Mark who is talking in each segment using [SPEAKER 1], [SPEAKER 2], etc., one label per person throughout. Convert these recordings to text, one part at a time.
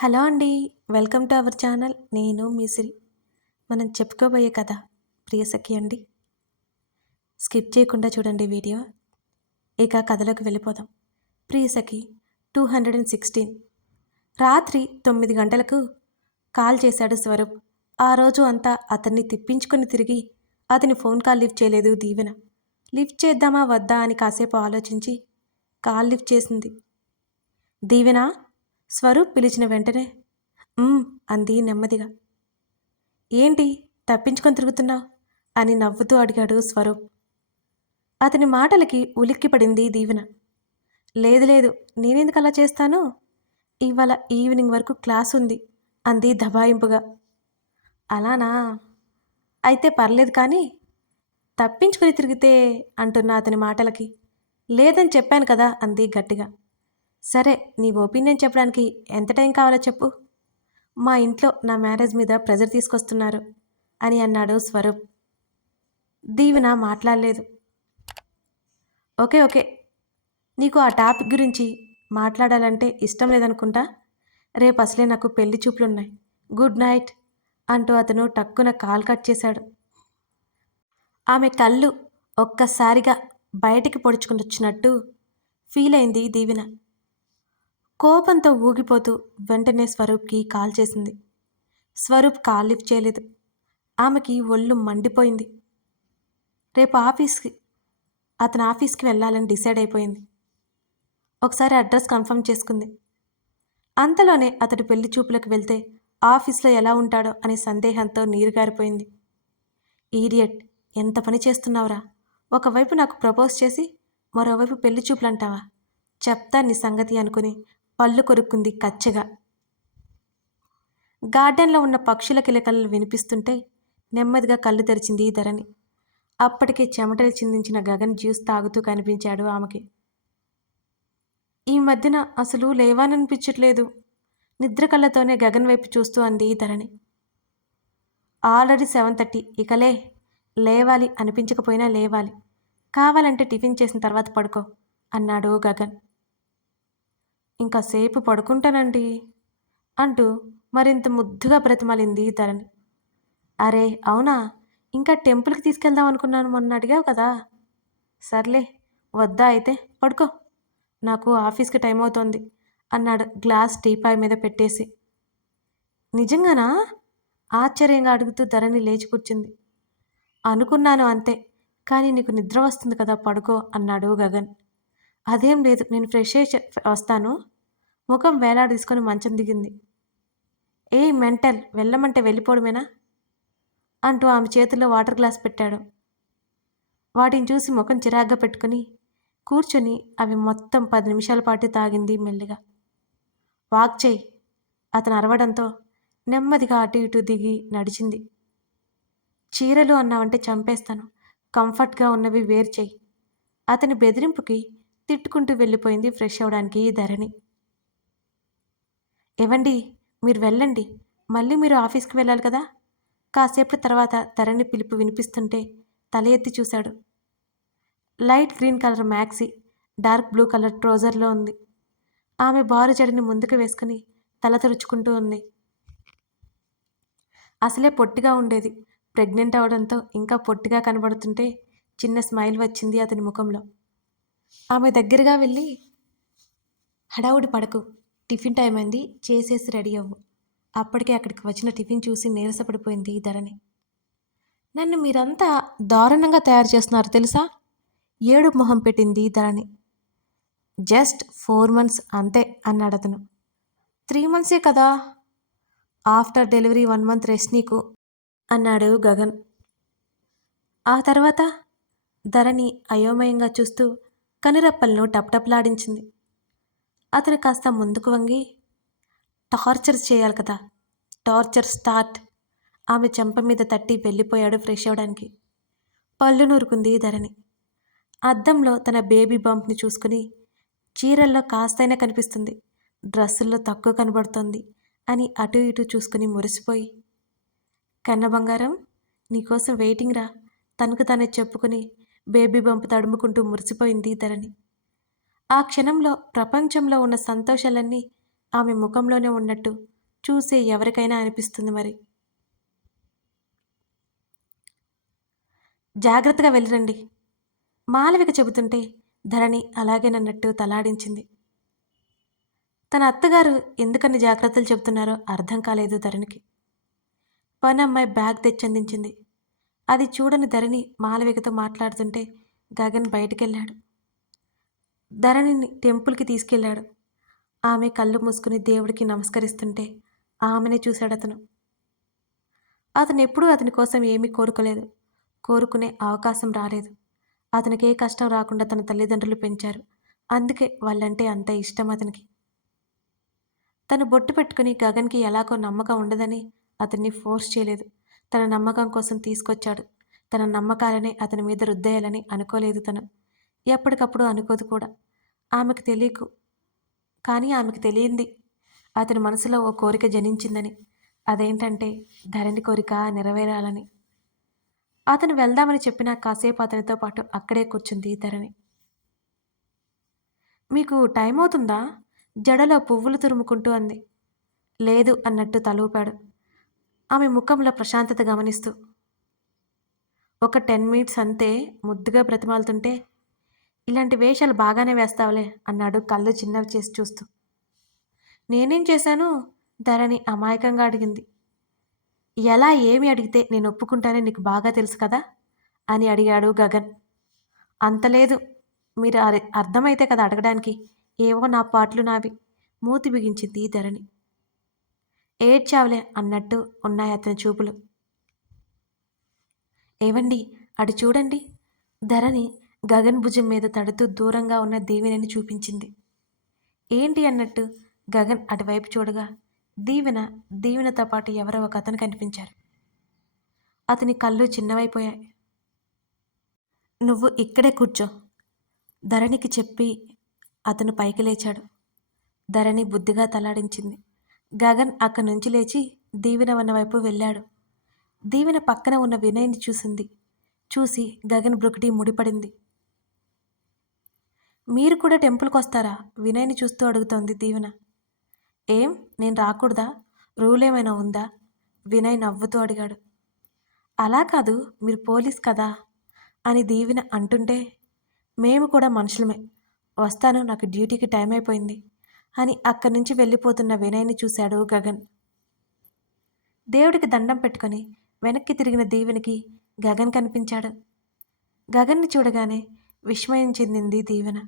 [SPEAKER 1] Hello అండి welcome to our channel. నేను మిశ్రీ మనం చెప్పుకోబోయే కథ ప్రియసఖి అండి. స్కిప్ చేయకుండా చూడండి వీడియో. ఇక కథలోకి వెళ్ళిపోదాం. Priyasakhi two hundred and sixteen. రాత్రి తొమ్మిది గంటలకు కాల్ చేశాడు స్వరూప్. ఆ రోజు అంతా అతన్ని తిప్పించుకొని తిరిగి అతని ఫోన్ కాల్ లిఫ్ట్ చేయలేదు దీవెన. లిఫ్ట్ చేద్దామా వద్దా అని కాసేపు ఆలోచించి కాల్ లిఫ్ట్ చేసింది. దీవెన స్వరూప్ పిలిచిన వెంటనే అంది నెమ్మదిగా. ఏంటి? తప్పించుకొని తిరుగుతున్నావు? అని నవ్వుతూ అడిగాడు స్వరూప్. అతని మాటలకి ఉలిక్కిపడింది దీవెన. లేదు లేదు నేనెందుకు అలా చేస్తాను? ఇవాళ ఈవినింగ్ వరకు క్లాస్ ఉంది అంది దబాయింపుగా. అలానా? అయితే పర్లేదు కానీ తప్పించుకుని తిరిగితే అంటున్న అతని మాటలకి. లేదని చెప్పాను కదా అంది గట్టిగా. సరే నీ ఒపీనియన్ చెప్పడానికి ఎంత టైం కావాలో చెప్పు. మా ఇంట్లో నా మ్యారేజ్ మీద ప్రెజర్ తీసుకొస్తున్నారు అని అన్నాడు స్వరూప్. దీవెన మాట్లాడలేదు. Okay okay. నీకు ఆ టాపిక్ గురించి మాట్లాడాలంటే ఇష్టం లేదనుకుంటా? రేపు అసలే నాకు పెళ్ళి చూపులున్నాయి. గుడ్ నైట్ అంటూ అతను టక్కున కాల్ కట్ చేశాడు. ఆమె కళ్ళు ఒక్కసారిగా బయటికి పొడుచుకుని వచ్చినట్టు ఫీల్ అయింది దీవెన. కోపంతో ఊగిపోతూ వెంటనే స్వరూప్కి కాల్ చేసింది. స్వరూప్ కాల్ లిఫ్ట్ చేయలేదు. ఆమెకి ఒళ్ళు మండిపోయింది. రేపు ఆఫీస్కి అతని ఆఫీస్కి వెళ్ళాలని డిసైడ్ అయిపోయింది. ఒకసారి అడ్రస్ కన్ఫర్మ్ చేసుకుంది. అంతలోనే అతడు పెళ్ళి చూపులకు వెళ్తే ఆఫీస్లో ఎలా ఉంటాడో అనే సందేహంతో నీరుగారిపోయింది. ఈడియట్ ఎంత పని చేస్తున్నావురా? ఒకవైపు నాకు ప్రపోజ్ చేసి మరోవైపు పెళ్ళి చూపులు అంటావా చెప్తా నీ సంగతి అనుకుని పళ్ళు కొరుక్కుంది కచ్చగా. గార్డెన్లో ఉన్న పక్షుల కిలకలలు వినిపిస్తుంటే నెమ్మదిగా కళ్ళు తెరిచింది ధరణి. అప్పటికే చెమటలు చిందించిన గగన్ జ్యూస్ తాగుతూ కనిపించాడు ఆమెకి. ఈ మధ్యన అసలు లేవాననిపించట్లేదు నిద్ర కళ్ళతోనే గగన్ వైపు చూస్తూ అంది ధరణి. Already seven thirty. ఇకలే లేవాలి అనిపించకపోయినా లేవాలి. కావాలంటే టిఫిన్ చేసిన తర్వాత పడుకో అన్నాడు గగన్. ఇంకా సేపు పడుకుంటానండి అంటూ మరింత ముద్దుగా బ్రతిమలింది ధరణి అరే అవునా? ఇంకా టెంపుల్కి తీసుకెళ్దాం అనుకున్నాను మొన్న అడిగావు కదా. సర్లే వద్దా అయితే పడుకో. నాకు ఆఫీస్కి టైం అవుతోంది అన్నాడు గ్లాస్ టీపాయ్ మీద పెట్టేసి. నిజంగానా? ఆశ్చర్యంగా అడుగుతూ ధరణి లేచి కూర్చుంది. అనుకున్నాను అంతే కానీ నీకు నిద్ర వస్తుంది కదా పడుకో అన్నాడు గగన్. అదేం లేదు నేను ఫ్రెష్ అయ్యి వస్తాను. ముఖం వేలాడ తీసుకొని మంచం దిగింది. ఏ మెంటల్ వెళ్ళమంటే వెళ్ళిపోవడమేనా? అంటూ ఆమె చేతిలో వాటర్ గ్లాస్ పెట్టాడు. వాటిని చూసి ముఖం చిరాగ్గా పెట్టుకుని కూర్చొని అవి మొత్తం పది నిమిషాల పాటు తాగింది మెల్లిగా. వాక్ చేయి అతను అరవడంతో నెమ్మదిగా అటు ఇటు దిగి నడిచింది. చీరలు అన్నావంటే చంపేస్తాను. కంఫర్ట్గా ఉన్నవి వేరు చేయి. అతని బెదిరింపుకి తిట్టుకుంటూ వెళ్ళిపోయింది ఫ్రెష్ అవ్వడానికి ధరణి. ఏవండి మీరు వెళ్ళండి. మళ్ళీ మీరు ఆఫీస్కి వెళ్ళాలి కదా? కాసేపటి తర్వాత ధరణి పిలుపు వినిపిస్తుంటే తల ఎత్తి చూశాడు. Light green colour maxi dark blue colour ట్రోజర్లో ఉంది. ఆమె బారు జడిని ముందుకు వేసుకుని తల తురుచుకుంటూ ఉంది. అసలే పొట్టిగా ఉండేది. ప్రెగ్నెంట్ అవడంతో ఇంకా పొట్టిగా కనబడుతుంటే చిన్న స్మైల్ వచ్చింది అతని ముఖంలో. ఆమె దగ్గరగా వెళ్ళి హడావుడి పడకు టిఫిన్ టైం అయింది చేసేసి రెడీ అవ్వు. అప్పటికే అక్కడికి వచ్చిన టిఫిన్ చూసి నీరసపడిపోయింది ధరణి. నన్ను మీరంతా దారుణంగా తయారు చేస్తున్నారు తెలుసా? ఏడు మొహం పెట్టింది ధరణి. జస్ట్ ఫోర్ మంత్స్ అంతే అన్నాడు అతను. త్రీ మంత్సే కదా? After delivery one month rest నీకు అన్నాడు గగన్. ఆ తర్వాత ధరణి అయోమయంగా చూస్తూ కనురెప్పలను టప్టప్లాడించింది అతను కాస్త ముందుకు వంగి టార్చర్ చేయాలి కదా. Torture start. ఆమె చెంప మీద తట్టి వెళ్ళిపోయాడు ఫ్రెష్ అవడానికి. పళ్ళు నూరుకుంది ధరణి. అద్దంలో తన బేబీ బంప్ని చూసుకుని చీరల్లో కాస్తైనా కనిపిస్తుంది. డ్రెస్సుల్లో తక్కువ కనబడుతోంది అని అటు ఇటు చూసుకుని మురిసిపోయి కన్న బంగారం నీకోసం వెయిటింగ్ రా. తనకు తనే చెప్పుకుని బేబీ బంప్ తడుముకుంటూ మురిసిపోయింది ధరణి ఆ క్షణంలో ప్రపంచంలో ఉన్న సంతోషాలన్నీ ఆమె ముఖంలోనే ఉన్నట్టు చూసే ఎవరికైనా అనిపిస్తుంది మరి. జాగ్రత్తగా వెళ్ళిరండి. మాలవిక చెబుతుంటే ధరణి అలాగేనన్నట్టు తలాడించింది. తన అత్తగారు ఎందుకని జాగ్రత్తలు చెబుతున్నారో అర్థం కాలేదు ధరణికి. పని అమ్మాయి బ్యాగ్ తెచ్చందించింది అది చూడని ధరణి మాలవికతో మాట్లాడుతుంటే గగన్ బయటికెళ్ళాడు. ధరణిని టెంపుల్కి తీసుకెళ్ళాడు. ఆమె కళ్ళు మూసుకుని దేవుడికి నమస్కరిస్తుంటే ఆమెనే చూశాడు అతను. అతను ఎప్పుడూ అతని కోసం ఏమీ కోరుకోలేదు. కోరుకునే అవకాశం రాలేదు. అతనికి ఏ కష్టం రాకుండా తన తల్లిదండ్రులు పెంచారు. అందుకే వాళ్ళంటే అంత ఇష్టం అతనికి. తను బొట్టు పెట్టుకుని గగన్కి ఎలాగో నమ్మకం ఉండదని అతన్ని ఫోర్స్ చేయలేదు. తన నమ్మకం కోసం తీసుకొచ్చాడు. తన నమ్మకాలనే అతని మీద రుద్దేయాలని అనుకోలేదు తను. ఎప్పటికప్పుడు అనుకోదు కూడా. ఆమెకు తెలియకు. కానీ ఆమెకు తెలియంది. అతని మనసులో ఓ కోరిక జనించిందని. అదేంటంటే ధరణి కోరిక నెరవేరాలని. అతను వెళ్దామని చెప్పిన కాసేపు అతనితో పాటు అక్కడే కూర్చుంది ధరణి. మీకు టైం అవుతుందా జడలో పువ్వులు తురుముకుంటూ అంది. లేదు అన్నట్టు తలూపాడు. ఆమె ముఖంలో ప్రశాంతత గమనిస్తూ. ఒక టెన్ మినిట్స్ అంతే ముద్దుగా బ్రతిమాలుతుంటే ఇలాంటి వేషాలు బాగానే వేస్తావులే అన్నాడు కళ్ళు చిన్నవి చేసి చూస్తూ. నేనేం చేశాను? ధరణి అమాయకంగా అడిగింది. ఎలా ఏమి అడిగితే నేను ఒప్పుకుంటానని నీకు బాగా తెలుసు కదా? అని అడిగాడు గగన్. అంతలేదు మీరు అర్థమైతే కదా అడగడానికి. ఏవో నా పాటలు నావి. మూతి బిగించింది ధరణి. ఏడ్చావులే అన్నట్టు ఉన్నాయి అతని చూపులు. ఏవండి? అటు చూడండి. ధరణి గగన్ భుజం మీద తడుతూ దూరంగా ఉన్న దీవెనని చూపించింది. ఏంటి అన్నట్టు? గగన్ అటువైపు చూడగా దీవెన దీవెనతో పాటు ఎవరో ఒక అతను కనిపించారు. అతని కళ్ళు చిన్నవైపోయాయి. నువ్వు ఇక్కడే కూర్చో. ధరణికి చెప్పి అతను పైకి లేచాడు. ధరణి బుద్ధిగా తలాడించింది. గగన్ అక్కడి నుంచి లేచి దీవెన ఉన్న వైపు వెళ్ళాడు. దీవెన పక్కన ఉన్న వినయ్ని చూసింది. చూసి గగన్ బ్రుకటి ముడిపడింది. మీరు కూడా టెంపుల్కి వస్తారా? వినయ్ని చూస్తూ అడుగుతోంది దీవెన. ఏం? నేను రాకూడదా? రూల్ ఏమైనా ఉందా? వినయ్ నవ్వుతూ అడిగాడు. అలా కాదు మీరు పోలీస్ కదా? అని దీవెన అంటుంటే మేము కూడా మనుషులమే. వస్తాను నాకు డ్యూటీకి టైం అయిపోయింది. అని అక్కడి నుంచి వెళ్ళిపోతున్న వినయ్ని చూశాడు గగన్. దేవుడికి దండం పెట్టుకొని వెనక్కి తిరిగిన దీవెనికి గగన్ కనిపించాడు. గగన్ని చూడగానే విస్మయం చెందింది దీవెన.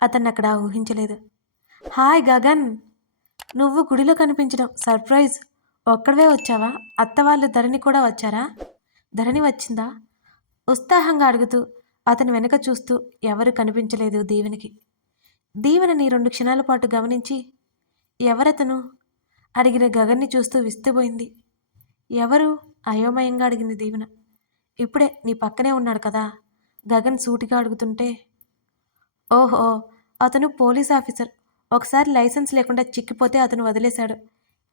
[SPEAKER 1] అతన్ని అక్కడ ఊహించలేదు. హాయ్ గగన్! నువ్వు గుడిలో కనిపించడం సర్ప్రైజ్. ఒక్కడవే వచ్చావా? అత్త వాళ్ళు ధరణి కూడా వచ్చారా? ధరణి వచ్చిందా? ఉత్సాహంగా అడుగుతూ అతని వెనక చూస్తూ ఎవరు కనిపించలేదు దీవెనికి. దీవెనని రెండు క్షణాల పాటు గమనించి ఎవరతను? అడిగిన గగన్ని చూస్తూ విస్తుపోయింది. ఎవరు? అయోమయంగా అడిగింది దీవెన. ఇప్పుడే నీ పక్కనే ఉన్నాడు కదా? గగన్ సూటిగా అడుగుతుంటే ఓహో అతను పోలీస్ ఆఫీసర్. ఒకసారి లైసెన్స్ లేకుండా చిక్కిపోతే అతను వదిలేశాడు.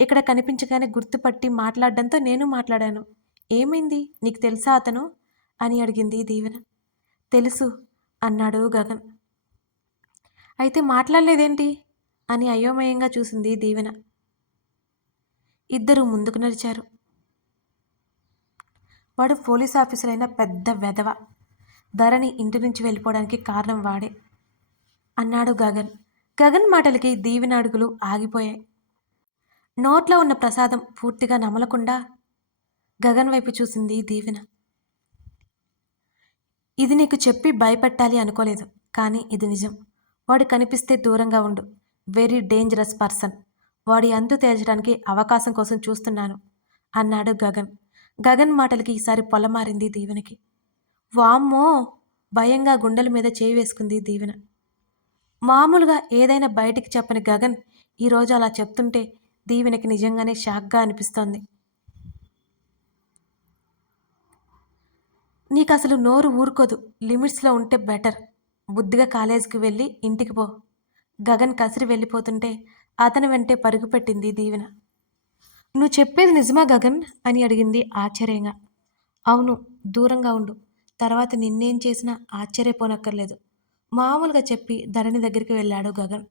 [SPEAKER 1] ఇక్కడ కనిపించగానే గుర్తుపట్టి మాట్లాడడంతో నేను మాట్లాడాను. ఏమైంది? నీకు తెలుసా అతను? అని అడిగింది దీవెన. తెలుసు అన్నాడు గగన్. అయితే మాట్లాడలేదేంటి? అని అయోమయంగా చూసింది దీవెన. ఇద్దరు ముందుకు నడిచారు. వాడు పోలీస్ ఆఫీసర్ అయిన పెద్ద వెధవ. ధరణి ఇంటి నుంచి వెళ్ళిపోవడానికి కారణం వాడే అన్నాడు గగన్. గగన్ మాటలకి దీవెన అడుగులు ఆగిపోయాయి. నోట్లో ఉన్న ప్రసాదం పూర్తిగా నమలకుండా గగన్ వైపు చూసింది దీవెన. ఇది నీకు చెప్పి భయపెట్టాలి అనుకోలేదు కానీ ఇది నిజం. వాడు కనిపిస్తే దూరంగా ఉండు. వెరీ డేంజరస్ పర్సన్ వాడి అంతు తేల్చడానికి అవకాశం కోసం చూస్తున్నాను. అన్నాడు గగన్. గగన్ మాటలకి ఈసారి పొలమారింది దీవెనకి. వామ్మో! భయంగా గుండెల మీద చేయి వేసుకుంది దీవెన. మామూలుగా ఏదైనా బయటికి చెప్పని గగన్ ఈరోజు అలా చెప్తుంటే దీవెనకి నిజంగానే షాక్గా అనిపిస్తోంది. నీకు అసలు నోరు ఊరుకోదు. లిమిట్స్లో ఉంటే బెటర్. బుద్ధిగా కాలేజీకి వెళ్ళి ఇంటికి పో. గగన్ కసిరి వెళ్ళిపోతుంటే అతని వెంటే పరుగు పెట్టింది దీవెన. నువ్వు చెప్పేది నిజమా గగన్? అని అడిగింది ఆశ్చర్యంగా. అవును దూరంగా ఉండు. తర్వాత నిన్నేం చేసినా ఆశ్చర్యపోనక్కర్లేదు. మామూలుగా చెప్పి ధరణి దగ్గరికి వెళ్ళాడు గగన్.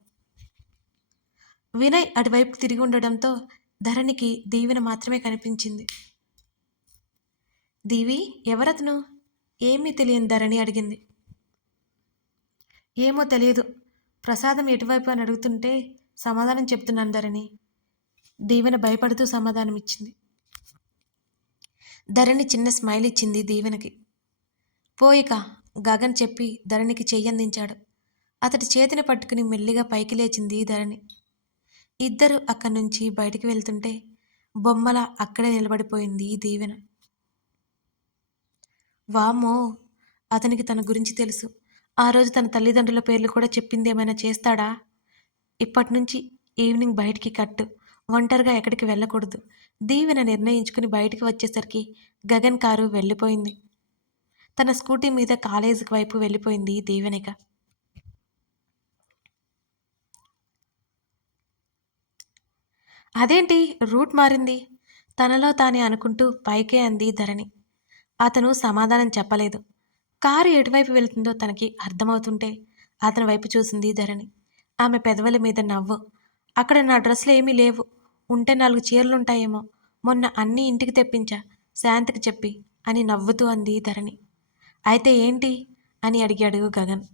[SPEAKER 1] వినయ్ అటువైపు తిరిగి ఉండడంతో ధరణికి దీవెన మాత్రమే కనిపించింది. దీవి ఎవరతను? ఏమీ తెలియని ధరణి అడిగింది. ఏమో తెలియదు. ప్రసాదం ఎటువైపు అని అడుగుతుంటే సమాధానం చెప్తున్నాను ధరణి. దీవెన భయపడుతూ సమాధానం ఇచ్చింది. ధరణి చిన్న స్మైల్ ఇచ్చింది దీవెనకి. పోయిక గగన్ చెప్పి ధరణికి చెయ్యందించాడు అతడి చేతిని పట్టుకుని మెల్లిగా పైకి లేచింది ధరణి. ఇద్దరు అక్కడి నుంచి బయటికి వెళ్తుంటే బొమ్మల అక్కడే నిలబడిపోయింది దీవెన. వామ్మో అతనికి తన గురించి తెలుసు. ఆ రోజు తన తల్లిదండ్రుల పేర్లు కూడా చెప్పింది ఏమైనా చేస్తాడా? ఇప్పటి నుంచి ఈవినింగ్ బయటికి కట్టు. ఒంటరిగా ఎక్కడికి వెళ్ళకూడదు. దీవెన నిర్ణయించుకుని బయటికి వచ్చేసరికి గగన్ కారు వెళ్ళిపోయింది. తన స్కూటీ మీద కాలేజీకి వైపు వెళ్ళిపోయింది దీవెనిక. అదేంటి? రూట్ మారింది. తనలో తానే అనుకుంటూ పైకే అంది ధరణి. అతను సమాధానం చెప్పలేదు. కారు ఎటువైపు వెళ్తుందో తనకి అర్థమవుతుంటే అతని వైపు చూసింది ధరణి. ఆమె పెదవుల మీద నవ్వు. అక్కడ నా డ్రెస్సులు ఏమీ లేవు. ఉంటే నాలుగు చీరలుంటాయేమో. మొన్న అన్నీ ఇంటికి తెప్పించా శాంతికి చెప్పి అని నవ్వుతూ అంది ధరణి. అయితే ఏంటి? అని అడిగాడు గగన్.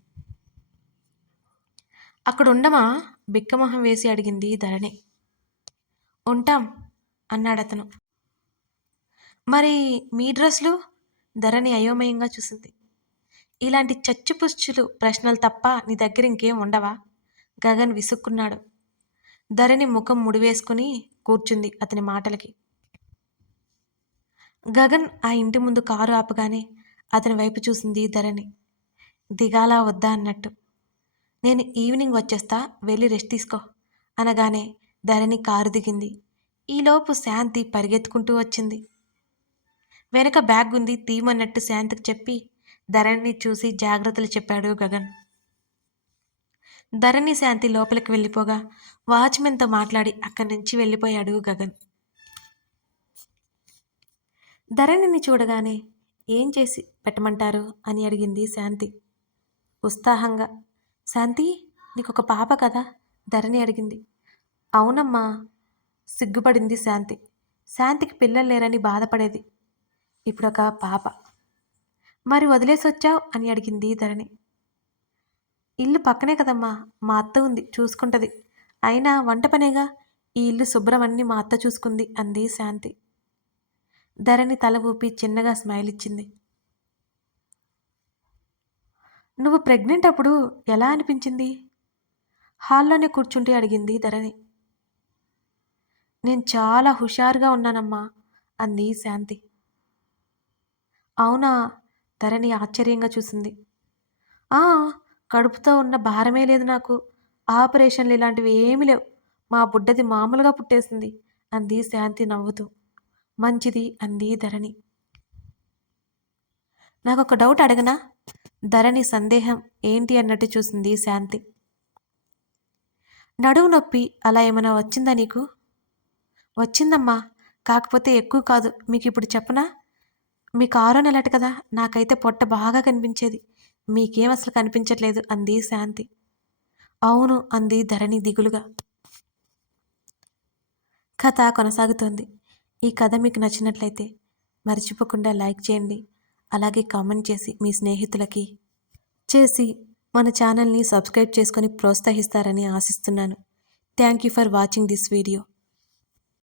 [SPEAKER 1] అక్కడ ఉండమా బిక్కమొహం వేసి అడిగింది ధరణి. ఉంటాం అన్నాడతను మరి మీ డ్రెస్లు ధరణి అయోమయంగా చూసింది. ఇలాంటి చచ్చుపుచ్చులు ప్రశ్నలు తప్ప నీ దగ్గర ఇంకేం ఉండవా? గగన్ విసుక్కున్నాడు. ధరణి ముఖం ముడివేసుకుని కూర్చుంది అతని మాటలకి. గగన్ ఆ ఇంటి ముందు కారు ఆపగానే అతని వైపు చూసింది ధరణి. దిగాలా వద్దా అన్నట్టు. నేను ఈవినింగ్ వచ్చేస్తా వెళ్ళి రెస్ట్ తీసుకో అనగానే ధరణి కారు దిగింది. ఈలోపు శాంతి పరిగెత్తుకుంటూ వచ్చింది. వెనక బ్యాగ్ ఉంది తీయమన్నట్టు శాంతికి చెప్పి ధరణిని చూసి జాగ్రత్తలు చెప్పాడు గగన్. ధరణి శాంతి లోపలికి వెళ్ళిపోగా వాచ్మెన్తో మాట్లాడి అక్కడి నుంచి వెళ్ళిపోయాడు గగన్. ధరణిని చూడగానే ఏం చేసి పెట్టమంటారు? అని అడిగింది శాంతి. ఉత్సాహంగా శాంతి నీకు ఒక పాప కదా? ధరణి అడిగింది. అవునమ్మా సిగ్గుపడింది శాంతి. శాంతికి పిల్లలు లేరని బాధపడేది. ఇప్పుడు ఒక పాప. మరి వదిలేసొచ్చావు? అని అడిగింది ధరణి. ఇల్లు పక్కనే కదమ్మా మా అత్త ఉంది చూసుకుంటుంది. అయినా వంట పనేగా? ఈ ఇల్లు శుభ్రం మా అత్త చూసుకుంది అంది శాంతి. ధరణి తల ఊపి చిన్నగా స్మైల్ ఇచ్చింది నువ్వు ప్రెగ్నెంట్ అప్పుడు ఎలా అనిపించింది? హాల్లోనే కూర్చుంటే అడిగింది ధరణి. నేను చాలా హుషారుగా ఉన్నానమ్మా అంది శాంతి. అవునా ధరణి ఆశ్చర్యంగా చూసింది. "ఆ, కడుపుతో ఉన్న భారమే లేదు నాకు. ఆపరేషన్లు ఇలాంటివి ఏమీ లేవు. మా బుడ్డది మామూలుగా పుట్టేసింది అంది శాంతి నవ్వుతూ. మంచిది అంది ధరణి. నాకు ఒక డౌట్ అడగనా? ధరణి సందేహం ఏంటి అన్నట్టు చూసింది శాంతి. నడువు నొప్పి అలా ఏమైనా వచ్చిందా నీకు? వచ్చిందమ్మా. కాకపోతే ఎక్కువ కాదు. మీకు ఇప్పుడు చెప్పనా? మీకు ఆరో నెలట కదా నాకైతే పొట్ట బాగా కనిపించేది. మీకేం అసలు కనిపించట్లేదు అంది శాంతి. అవును అంది ధరణి దిగులుగా. కథ కొనసాగుతోంది. ఈ కథ మీకు నచ్చినట్లయితే మర్చిపోకుండా లైక్ చేయండి. అలాగే కామెంట్ చేసి మీ స్నేహితులకి చేసి మన ఛానల్ని సబ్స్క్రైబ్ చేసుకొని ప్రోత్సహిస్తారని ఆశిస్తున్నాను. Thank you for watching this video.